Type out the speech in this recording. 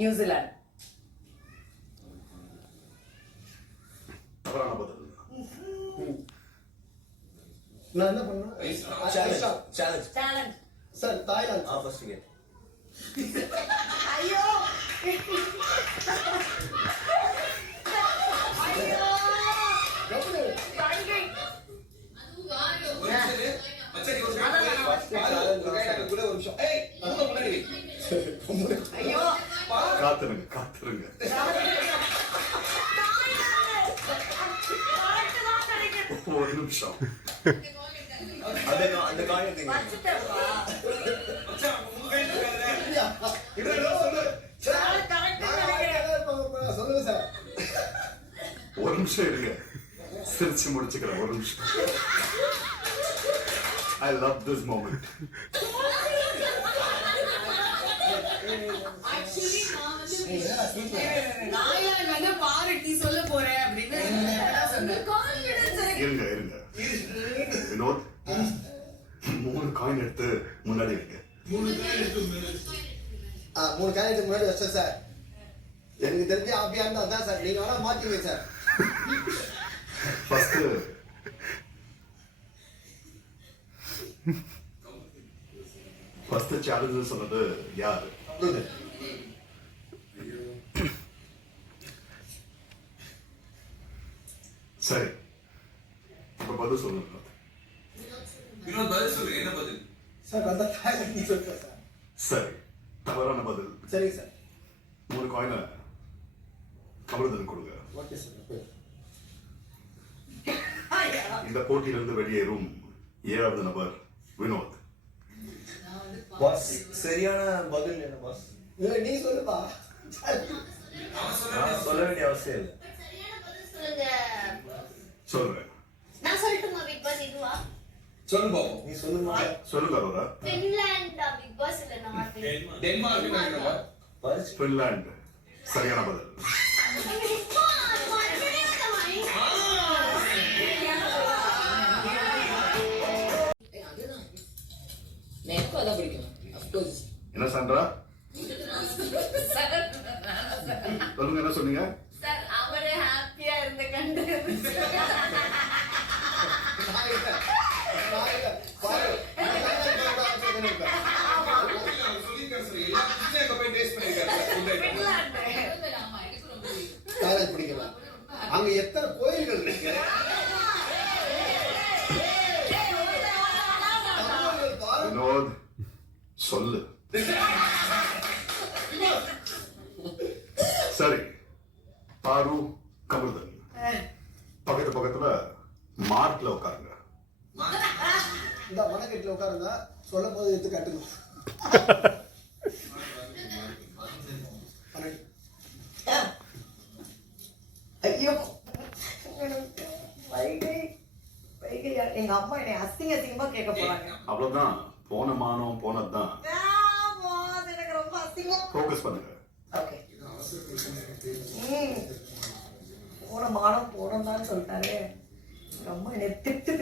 New Zealand. நான் என்ன பண்ணேன்? Challenge. Sir Thailand. First gate. ஐயோ ஐயோ தாய்லாந்து. ஐயோ காத்துருங்க ஒரு நிமிஷம். அந்த காயின் சொல்லுங்க சார். ஒரு நிமிஷம் இருங்க, சிரிச்சு முடிச்சுக்கிறேன். ஒரு நிமிஷம். I love this moment. இருங்க வினோத், 3 காயின் எடுத்து முன்னாடி வைங்க. 3 காயின் முன்னாடி வச்சேன் சார். எனக்கு தெரிஞ்சு அப்படியா இருந்தா தான் சார். நீங்க வேணா மாத்திங்க சார். ஃபர்ஸ்ட் சேலஞ்ச் சொன்னது யாரு? சரி, இப்ப பதில் சொல்லுங்க. வினோத் பதில் சொல்லு. என்ன பதில்? சார் அந்த தாய்லாந்து நீ சொல்லுங்க சார். சரி, தவறான பதில். சரிங்க சார். 3 காயினை கமருதன் கொடுங்க. Okay sir. இந்த போட்டியிலிருந்து வெளியேறும் 7வது நபர் வினோத். பாஸ், சரியான பதில் என்ன பாஸ்? நீ சொல்லுப்பா. சொல்ல வேண்டிய அவசியம் இல்லை. சொல்றேன். நான் சொல்லட்டுமா பிக் பாஸ்? இதுவா சொல்லு பாப்போம். நீ சொல்லுமா. சொல்லுங்க அரோரா. ஃபின்லாண்ட் பிக் பாஸ் இல்ல நார்த். டென்மார்க். ஃபின்லாந்து சரியான பதில். என்ன சான்றா? சொல்லுங்க, என்ன சொன்னீங்க? சார் அவரே ஹாப்பியா இருந்த கண்டு. தாய்லாந்து பிடிக்கலாம். அங்க எத்தனை கோயில்கள் இருக்கு? வினோத் சொல்லு. சரி, பாரு, கமருதன் பக்கத்துல மார்க்ல உட்காருங்க. இந்த மனக்கட்டில உட்காருங்க. சொல்லும் போது எடுத்து கட்டுங்க. ஐயோ எங்க அம்மா என்னை அசிங்கமா கேட்க போறாங்க. அவ்வளவுதான், போன மானம் போனதுதான். எனக்கு ரொம்ப அசிங்கம். ஃபோக்கஸ் பண்ணுங்க. ஓகே. போன மானம் போனோம்னு சொல்லிட்டாரு. எங்க அம்மா என்னை திட்டு